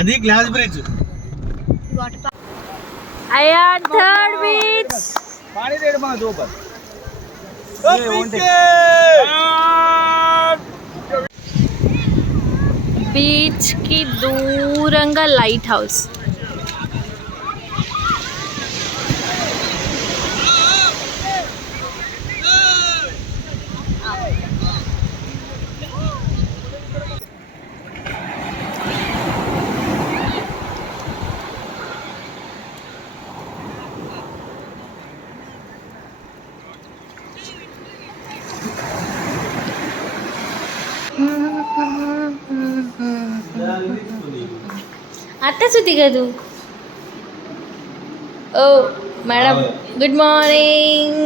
అది glass bridge. అయ్యా third beach. पानी दे दो दो पर బీచ్ కి దూరంగా లైట్ హౌస్. అట్ట సుద్ది కాదు. ఓ మేడం గుడ్ మార్నింగ్.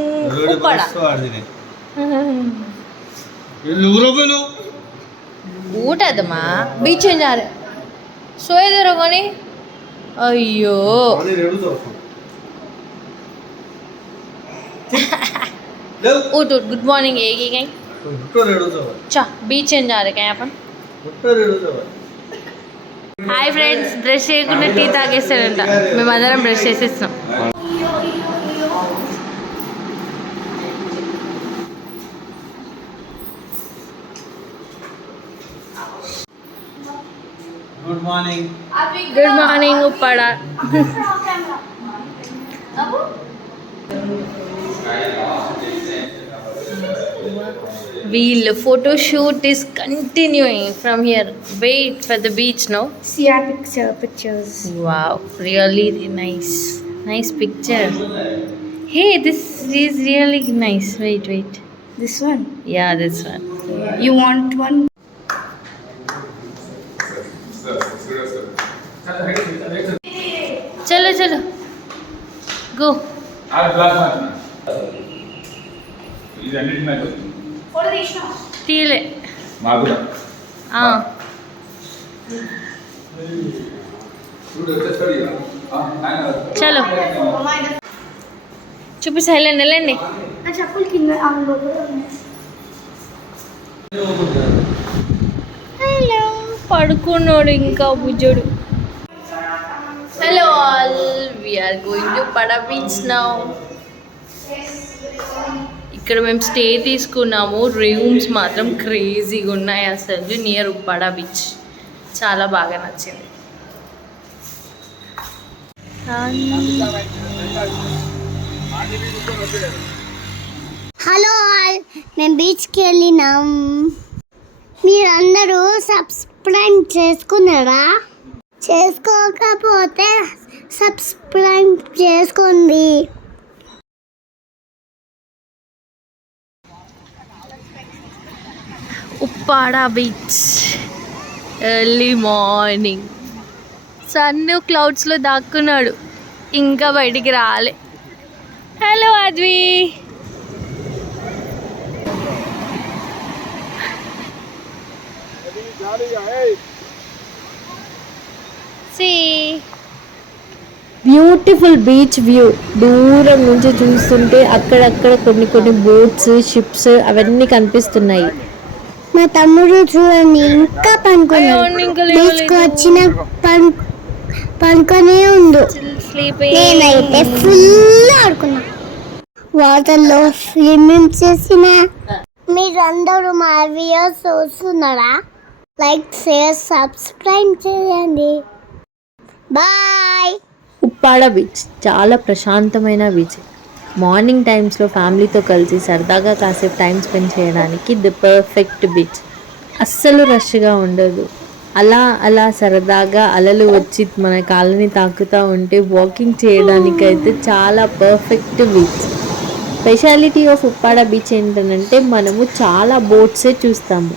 ಊಟದಮ್ಮ ಬೀಚ್ ಎಂಜಾರೆ ಸೋಯದಿರೋ ಕೊನಿ. ಅಯ್ಯೋ ऊट ऊट गुड मॉर्निंग ఏగి గై చా బీచ్ ఎంజారే కై अपन. హాయ్ ఫ్రెండ్స్, బ్రష్ చేయకుండా టీ తాగేస్తాడంట. మేమందరం బ్రష్ చేసేస్తాం. Good morning. Good morning Uppada. Wheel photo shoot is continuing from here. Wait for the beach, no? See our pictures. Wow, really nice. Nice picture. Hey, this is really nice. Wait. This one. Yeah, this one. You want one? Chalo. Go. తీలే చలో చూపిస్తా. వెళ్ళండి. చెప్పులు కింద. Hello, పడుకున్నాడు ఇంకా బుజ్జుడు. Hello all, we're going to పడా బీచ్ నౌ. ఇక్కడ మేము స్టే తీసుకున్నాము. రూమ్స్ మాత్రం క్రేజీగా ఉన్నాయి అసలు. నియర్ ఉప్పాడ బీచ్ చాలా బాగా నచ్చింది. హలో ఆల్, మేము బీచ్కి వెళ్ళినాం. మీరందరూ సబ్స్క్రైబ్ చేసుకున్నారా? చేసుకోకపోతే సబ్స్క్రైబ్ చేసుకోండి. Uppada beach early morning. Sun క్లౌడ్స్లో దాక్కున్నాడు, ఇంకా బయటికి రాలే. Hello Advi. Beautiful beach view. దూరం నుంచి చూస్తుంటే అక్కడక్కడ కొన్ని బోట్స్, షిప్స్ అవన్నీ కనిపిస్తున్నాయి. మా తమ్ముడు చూడండి ఇంకా బీచ్కి వచ్చిన పనుకొనే ఉండు. నేనైతే ఫుల్ ఆడుకున్నా, వాటర్లో స్విమ్మింగ్ చేసిన. మీరందరూ మా వీడియోస్ చూస్తున్నారా? లైక్, షేర్, సబ్స్క్రైబ్ చేయండి. బాయ్. ఉప్పాడ బీచ్ చాలా ప్రశాంతమైన బీచ్. మార్నింగ్ టైమ్స్లో ఫ్యామిలీతో కలిసి సరదాగా కాసేపు టైం స్పెండ్ చేయడానికి ది పర్ఫెక్ట్ బీచ్. అస్సలు రష్గా ఉండదు. అలా సరదాగా అలలు వచ్చి మన కాళ్ళని తాకుతూ ఉంటే వాకింగ్ చేయడానికైతే చాలా perfect beach. Speciality of Uppada beach ఏంటంటే మనము చాలా బోట్సే చూస్తాము.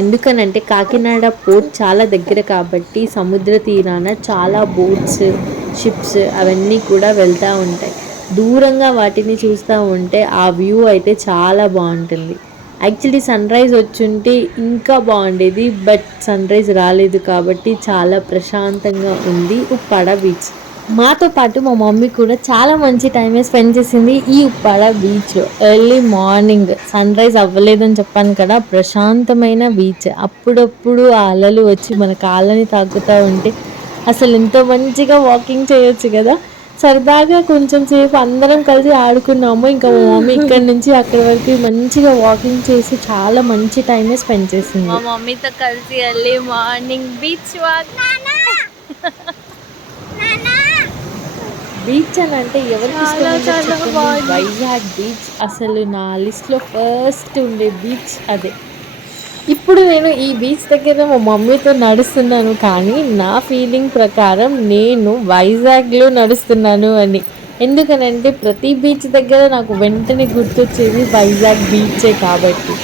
ఎందుకనంటే కాకినాడ పోర్ట్ చాలా దగ్గర కాబట్టి సముద్ర తీరాన చాలా బోట్స్, షిప్స్ అవన్నీ కూడా వెళ్తూ ఉంటాయి. దూరంగా వాటిని చూస్తూ ఉంటే ఆ వ్యూ అయితే చాలా బాగుంటుంది. యాక్చువల్లీ సన్ రైజ్ వచ్చుంటే ఇంకా బాగుండేది, బట్ సన్ రైజ్ రాలేదు కాబట్టి చాలా ప్రశాంతంగా ఉంది ఉప్పాడ బీచ్. మాతో పాటు మా మమ్మీ కూడా చాలా మంచి టైమే స్పెండ్ చేసింది ఈ ఉప్పాడ బీచ్లో. ఎర్లీ మార్నింగ్ సన్ రైజ్ అవ్వలేదని చెప్పాను కదా, ప్రశాంతమైన బీచ్. అప్పుడప్పుడు ఆ అలలు వచ్చి మన కాళ్ళని తాకుతూ ఉంటే అసలు ఎంతో మంచిగా వాకింగ్ చేయొచ్చు కదా. సరదాగా కొంచెం సేపు అందరం కలిసి ఆడుకున్నాము. ఇంకా మా మమ్మీ ఇక్కడ నుంచి అక్కడి వరకు మంచిగా వాకింగ్ చేసి చాలా మంచి టైమే స్పెండ్ చేసింది. మా మమ్మీతో కలిసి early morning beach walk. Beach అని అంటే ఎవరికి వైజాగ్ బీచ్ అసలు నా లిస్ట్లో ఫస్ట్ ఉండే బీచ్ అదే. ఇప్పుడు నేను ఈ బీచ్ దగ్గర మా మమ్మీతో నడుస్తున్నాను, కానీ నా ఫీలింగ్ ప్రకారం నేను వైజాగ్లో నడుస్తున్నాను అని. ఎందుకనంటే ప్రతి బీచ్ దగ్గర నాకు వెంటనే గుర్తొచ్చేది వైజాగ్ బీచే కాబట్టి.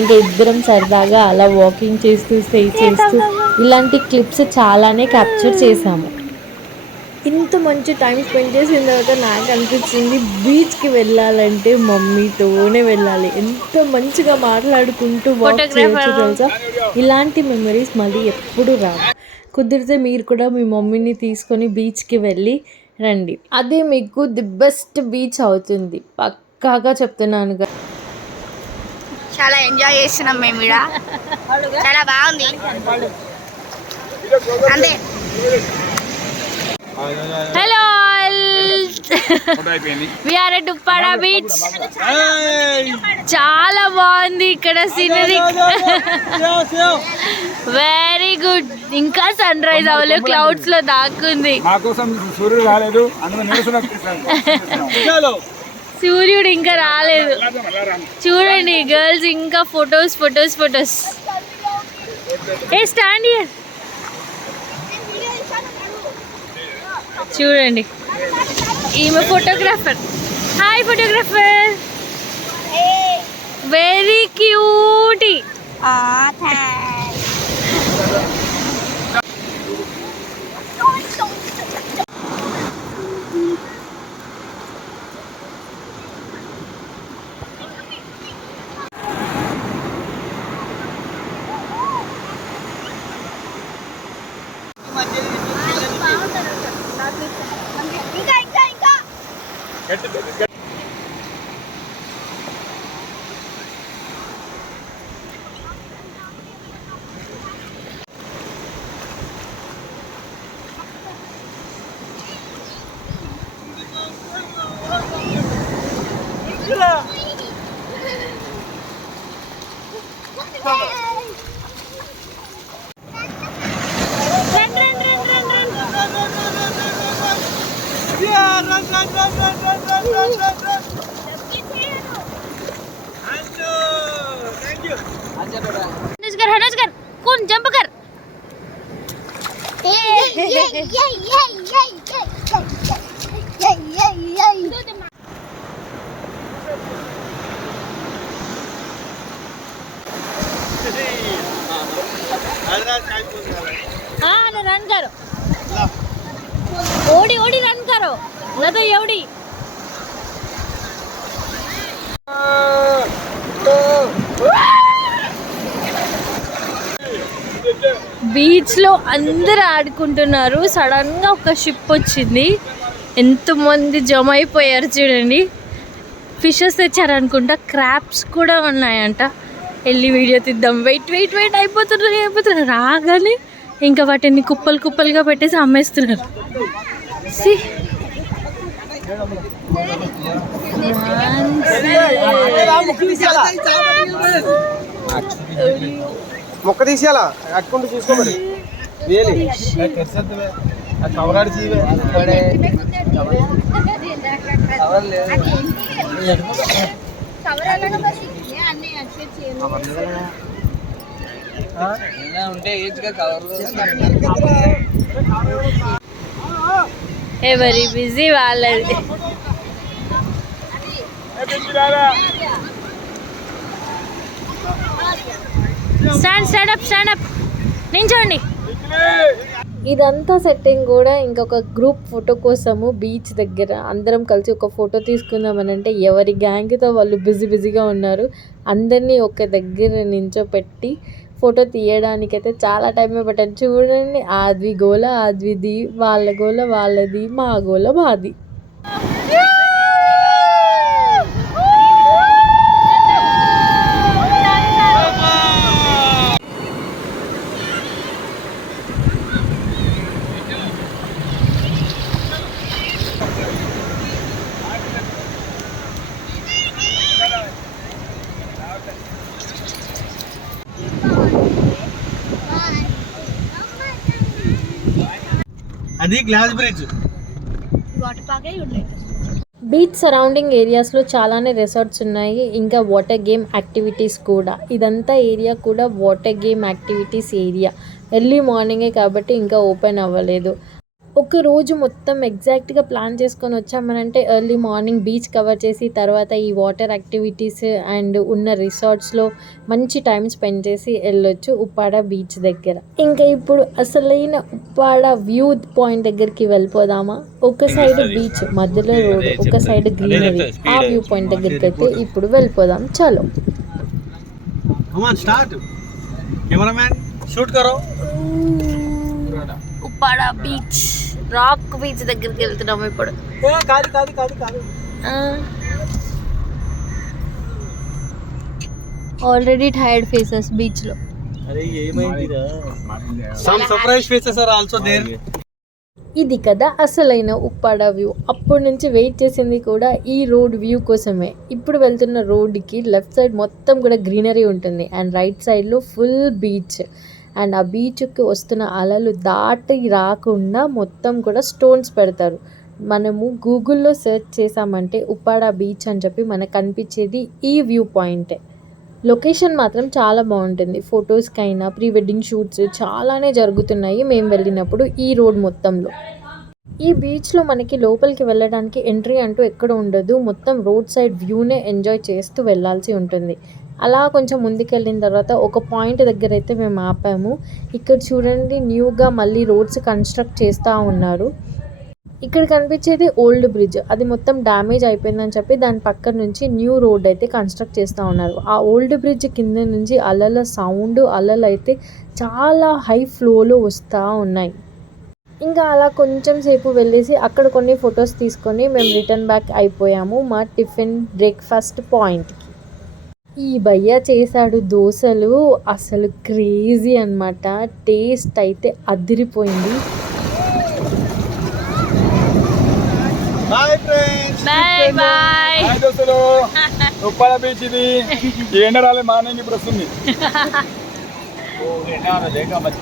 ఇంకా ఇద్దరం సరదాగా అలా వాకింగ్ చేస్తూ స్టే చేస్తూ ఇలాంటి క్లిప్స్ చాలానే క్యాప్చర్ చేశాము. ఇంత మంచి టైం స్పెండ్ చేసిన తర్వాత నాకు అనిపించింది బీచ్కి వెళ్ళాలంటే మమ్మీతోనే వెళ్ళాలి. ఎంత మంచిగా మాట్లాడుకుంటూ వాక్ చేయొచ్చు తెలుసా. ఇలాంటి మెమరీస్ మళ్ళీ ఎప్పుడు రావు. కుదిరితే మీరు కూడా మీ మమ్మీని తీసుకొని బీచ్కి వెళ్ళి రండి, అదే మీకు ది బెస్ట్ బీచ్ అవుతుంది, పక్కాగా చెప్తున్నాను కదా. చాలా ఎంజాయ్ చేస్తున్నాం మేము ఇక్కడ, చాలా బాగుంది అంతే. Hello, we are at Uppada beach. చాలా బాగుంది ఇక్కడ సీనరీ, వెరీ గుడ్. ఇంకా సన్ రైజ్ అవ్వలేదు, క్లౌడ్స్ లో దాక్కుంది. సూర్యుడు ఇంకా రాలేదు. చూడండి గర్ల్స్ ఇంకా ఫొటోస్ ఫొటోస్ ఫొటోస్. ఏ స్టాండ్ హియర్, చూడండి ఈమె photographer. Hi photographer, very cutie. कौन जंप कर. हाँ रन करो, ओडी ओडी रन करो, ना तो एवडी. బీచ్లో అందరు ఆడుకుంటున్నారు. సడన్గా ఒక షిప్ వచ్చింది, ఎంతమంది జమ అయిపోయారు చూడండి. ఫిషెస్ తెచ్చారనుకుంటా, క్రాప్స్ కూడా ఉన్నాయంట. వెళ్ళి వీడియో తీద్దాం. వెయిట్ వెయిట్ వెయిట్ అయిపోతున్నారు. రాగానే ఇంకా వాటిని కుప్పలు కుప్పలుగా పెట్టేసి అమ్మేస్తున్నారు. మొక్క తీసేయాలా కట్టుకుంటూ చూసుకోమని కవరాడు చీవే ఉంటే ఎవరి బిజీ వాళ్ళది. స్టాండ్ అప్ నించోండి. ఇదంతా సెట్టింగ్ కూడా ఇంకొక గ్రూప్ ఫోటో కోసము బీచ్ దగ్గర అందరం కలిసి ఒక ఫోటో తీసుకుందామని అంటే ఎవరి గ్యాంగ్తో వాళ్ళు బిజీగా ఉన్నారు. అందరినీ ఒక దగ్గర నించోపెట్టి ఫోటో తీయడానికైతే చాలా టైమే పట్టింది. చూడండి, ఆద్వి గోల ఆద్విది, వాళ్ళ గోల వాళ్ళది, మా గోల మాది. అది గ్లాస్ బ్రిడ్జ్. వాటర్ పార్కే ఉండలేదు. బీచ్ సరౌండింగ్ ఏరియాస్లో చాలానే రిసార్ట్స్ ఉన్నాయి, ఇంకా వాటర్ గేమ్ యాక్టివిటీస్ కూడా. ఇదంతా ఏరియా కూడా water game activities area. Early మార్నింగే కాబట్టి ఇంకా ఓపెన్ అవ్వలేదు. ఒక రోజు మొత్తం ఎగ్జాక్ట్గా ప్లాన్ చేసుకొని వచ్చామనంటే ఎర్లీ మార్నింగ్ బీచ్ కవర్ చేసి తర్వాత ఈ వాటర్ యాక్టివిటీస్ అండ్ ఉన్న రిసార్ట్స్లో మంచి టైం స్పెండ్ చేసి వెళ్ళొచ్చు ఉప్పాడ బీచ్ దగ్గర. ఇంకా ఇప్పుడు అసలైన ఉప్పాడ వ్యూ పాయింట్ దగ్గరికి వెళ్ళిపోదామా? ఒక సైడ్ బీచ్, మధ్యలో రోడ్, ఒక సైడ్ గ్రీనరీ. ఆ వ్యూ పాయింట్ దగ్గరికి అయితే ఇప్పుడు వెళ్ళిపోదాం. చలో స్టార్ట్. కెమెరామ్యాన్ షూట్ కరో. ఉప్పాడ బీచ్, రాక్ బీచ్ దగ్గరికి వెళ్తున్నాము ఇప్పుడు. కాదు కాదు కాదు కాదు ఆల్రెడీ టైర్డ్ ఫేసెస్ బీచ్ లో. అరే ఏమైందిరా? Some surprise faces are also there. ఇది కదా అసలైన ఉప్పాడ వ్యూ. అప్పటి నుంచి వెయిట్ చేసింది కూడా ఈ రోడ్ వ్యూ కోసమే. ఇప్పుడు వెళ్తున్న రోడ్కి లెఫ్ట్ సైడ్ మొత్తం కూడా గ్రీనరీ ఉంటుంది అండ్ రైట్ సైడ్లో ఫుల్ బీచ్. అండ్ ఆ బీచ్కి వస్తున్న అలలు దాటి రాకుండా మొత్తం కూడా స్టోన్స్ పెడతారు. మనము గూగుల్లో సెర్చ్ చేసామంటే ఉప్పాడ బీచ్ అని చెప్పి మనకు కనిపించేది ఈ వ్యూ పాయింటే. లొకేషన్ మాత్రం చాలా బాగుంటుంది. ఫొటోస్కైనా ప్రీ వెడ్డింగ్ షూట్స్ చాలానే జరుగుతున్నాయి మేము వెళ్ళినప్పుడు ఈ రోడ్ మొత్తంలో. ఈ బీచ్లో మనకి లోపలికి వెళ్ళడానికి ఎంట్రీ అంటూ ఎక్కడ ఉండదు. మొత్తం రోడ్ సైడ్ వ్యూనే ఎంజాయ్ చేస్తూ వెళ్ళాల్సి ఉంటుంది. అలా కొంచెం ముందుకెళ్ళిన తర్వాత ఒక పాయింట్ దగ్గర అయితే మేము ఆపాము. ఇక్కడ చూడండి, న్యూగా మళ్ళీ రోడ్స్ కన్స్ట్రక్ట్ చేస్తూ ఉన్నారు. ఇక్కడ కనిపించేది ఓల్డ్ బ్రిడ్జ్. అది మొత్తం డ్యామేజ్ అయిపోయిందని చెప్పి దాని పక్కన నుంచి న్యూ రోడ్ అయితే కన్స్ట్రక్ట్ చేస్తూ ఉన్నారు. ఆ ఓల్డ్ బ్రిడ్జ్ కింద నుంచి అలల సౌండ్, అలలు అయితే చాలా హై ఫ్లోలో వస్తూ ఉన్నాయి. ఇంకా అలా కొంచెం సేపు వెళ్ళేసి అక్కడ కొన్ని ఫొటోస్ తీసుకొని మేము రిటర్న్ బ్యాక్ అయిపోయాము మా టిఫిన్ బ్రేక్ఫాస్ట్ పాయింట్కి. ఈ భయ్య చేశాడు దోశలు, అసలు క్రేజీ అన్నమాట. టేస్ట్ అయితే అదిరిపోయింది. Hi friends, bye bye. Hi దోస్తులు. ఉప్పాడ బీచ్ ఇది. ఎండ రాలే, మార్నింగ్ ఇప్పుడు వస్తుంది. ఓ ఎండ లేక మరి